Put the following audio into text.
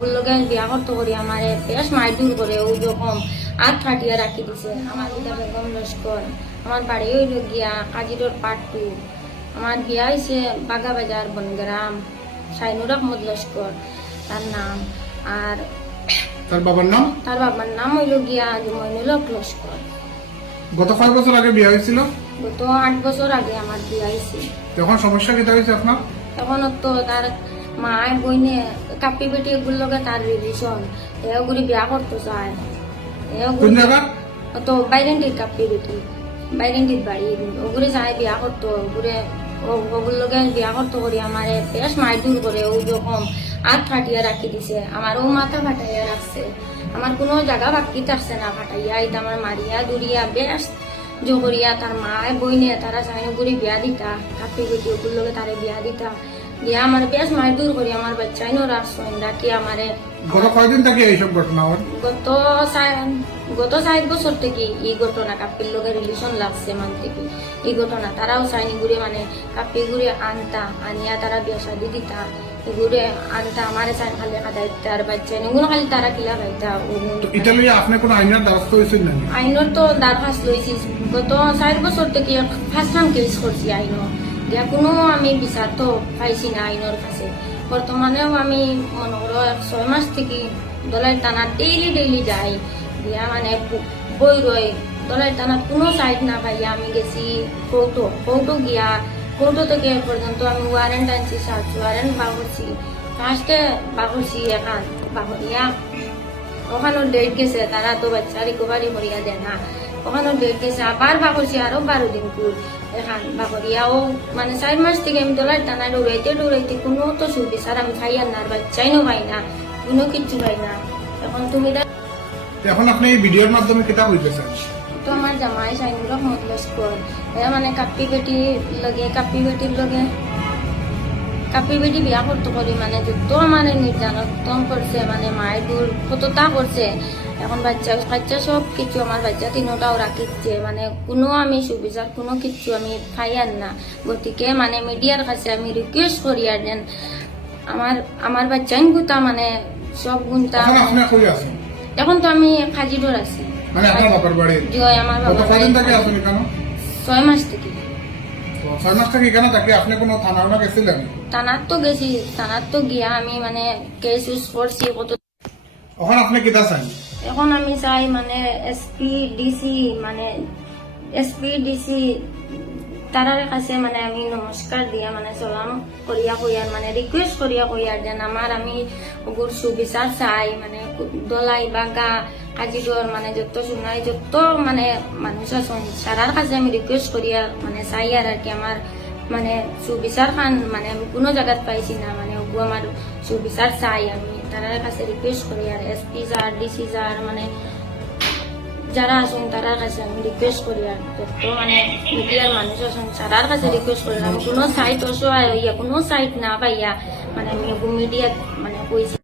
লোকে বিয়া করতে করি আমার বেশ মাইদুর করে ও যখন আট ফাটিয়া রাখি দিছে। আমার পিতা বেগম লস্কর, আমার বাড়ি হইল গিয়া কাজিরোর পাট্টু। আমার বিয়া হয়েছে বাগাবাজার বনগ্রাম, শাইনুর আহমদ লস্কর তার নাম। আর তার বাবার নাম? তার বাবার নাম হইল গিয়া জুমাইনুল হক লস্কর। গত 5 বছর আগে বিয়ে হয়েছিল? গত 8 বছর আগে আমার বিয়া হয়েছে। তখন সমস্যা কি হয়েছে আপনার? তখন তো তার মা বইনে কাপি বেটি এগুলো লগে তার রিলেশন এগুলি বিয়া করতে চায়। কোন জায়গা? তো বাইরেন্টির কাপি বেটি, বাইরেন্টির বাড়ি ওগুলি চায় বিয়া করতো। ওগুলো লগে বিয়া করতে করি আমার বেশ মাইদুর করে ও যখন আট ফাটিয়া রাখি দিছে। আমার ও মাথা ফাটাইয়া রাখছে, আমার কোনো জায়গা বাকি থাকছে না ফাটাইয়া। এটা আমার মারিয়া দুরিয়া বেশ জগরিয়া তার মা বইনে তারা চাই ওগুলি বিয়া দিতা, কাপি বেটি ওগুলো লগে তারে বিয়া দিতা দিয়া আমার বেশ মাইদুর করি আমার বাচ্চাই নো রাখছেন রাখি আমারে। গত কয়দিন থেকে এইসব ঘটনা হয়? গত 4 বছর থেকে এই ঘটনা কাপির লোকের রিলেশন লাগছে মান থেকে এই ঘটনা। তারাও চাইনি ঘুরে মানে কাপি ঘুরে আনতা, আনিয়া তারা বিয়া শাদি দিতা, ঘুরে আনতা আমারে চাই খালি কাদাইতা আর বাচ্চা এগুলো খালি তারা কিলা পাইতা। এটা লইয়া আপনি কোনো আইনের দ্বারস্থ হয়েছেন না? আইনের তো দরখাস্ত লইছি গত 4 বছর থেকে ফার্স্ট টাইম কেস করছি আইনও দিয়া কোনো আমি বিচার তো পাইছি না আইনের কাছে। বর্তমানেও আমি মনে করো 6 মাস থেকে দলাই টানা ডেইলি যাই দিয়া মানে বই রয় দলাই টানা কোনো সাইড না পাইয়া আমি গেছি কোর্টও গিয়া কোর্টো থেকে পর্যন্ত আমি ওয়ারেন্ট আনছি, সার্চ ওয়ারেন্ট বাগরছি। ফার্স্টে বাগরছি এখান বাগরিয়া ওখানেও ডেট গেছে, তারা তো বাচ্চা রিকভারি করিয়া দেয় না। ওখানেও ডেট গেছে আবার বাগরছি আরো 12 দিন পর এখান বাগরিয়াও মানে 4 মাস থেকে আমি দলার টানা দৌড়াইতে কোনো তো সুবিচার আমি খাই আর না, বাচ্চাই নো পাই না, কোনো কিচ্ছু পাই না। এখন তুমি এখন আপনি এই ভিডিওর মাধ্যমে কিতাব হইতেছেন তো আমার জামাই শাইনুর আহমদ লস্কর মানে কাপি বেটির লগে কাপি বেটি বিয়া করতে করি মানে যত মানে নির্যাতন করছে মানে মায়ের দূর কতটা করছে। এখন বাচ্চা সব কিছু আমার বাচ্চা 3টাও রাখিচ্ছে মানে কোনো আমি সুবিচার কোনো কিছু আমি পাই আর না। গতিকে মানে মিডিয়ার কাছে আমি রিকোয়েস্ট করি আর দেন আমার বাচ্চাইন গুতা মানে সব গুণটা। এখন তো আমি খাজিডোর আছি মানে আপনার বাবার বাড়ি? জয় আমার বাবা কতদিন থেকে আছেন এখানে? 6 মাস থেকে। 6 মাস থেকে এখানে থাকি আপনি কোনো থানা গেছিলেন? থানার তো গেছি, থানার তো গিয়া আমি মানে কেস ইউজ করছি কত। এখন আপনি কিতা চান? এখন আমি চাই মানে এসপি ডিসি তারার কাছে মানে আমি নমস্কার দিয়া মানে সালাম করিয়া কইয়ার মানে রিকোয়েস্ট করিয়া কইয়ার যেন আমার আমি ওগুর সুবিচার চাই মানে দলাই বাগা কাজিডোর মানে যত শুনাই যত মানে মানুষ আছেন সারার কাছে আমি রিকোয়েস্ট করিয়া মানে চাই আর কি আমার মানে সুবিচার খান মানে আমি কোনো জায়গাত পাইছি না মানে ওগু আমার সুবিচার চাই আমি তারার কাছে রিকোয়েস্ট করি। আর এসপি স্যার ডিসি স্যার মানে যারা আছেন তারার কাছে আমি রিকোয়েস্ট করি আর যত মানে মিডিয়ার মানুষ আছেন তারার কাছে রিকোয়েস্ট করি আমি কোনো সাইট অসহায় হইয়া কোনো সাইট না পাইয়া মানে আমি মিডিয়াত মানে কইছি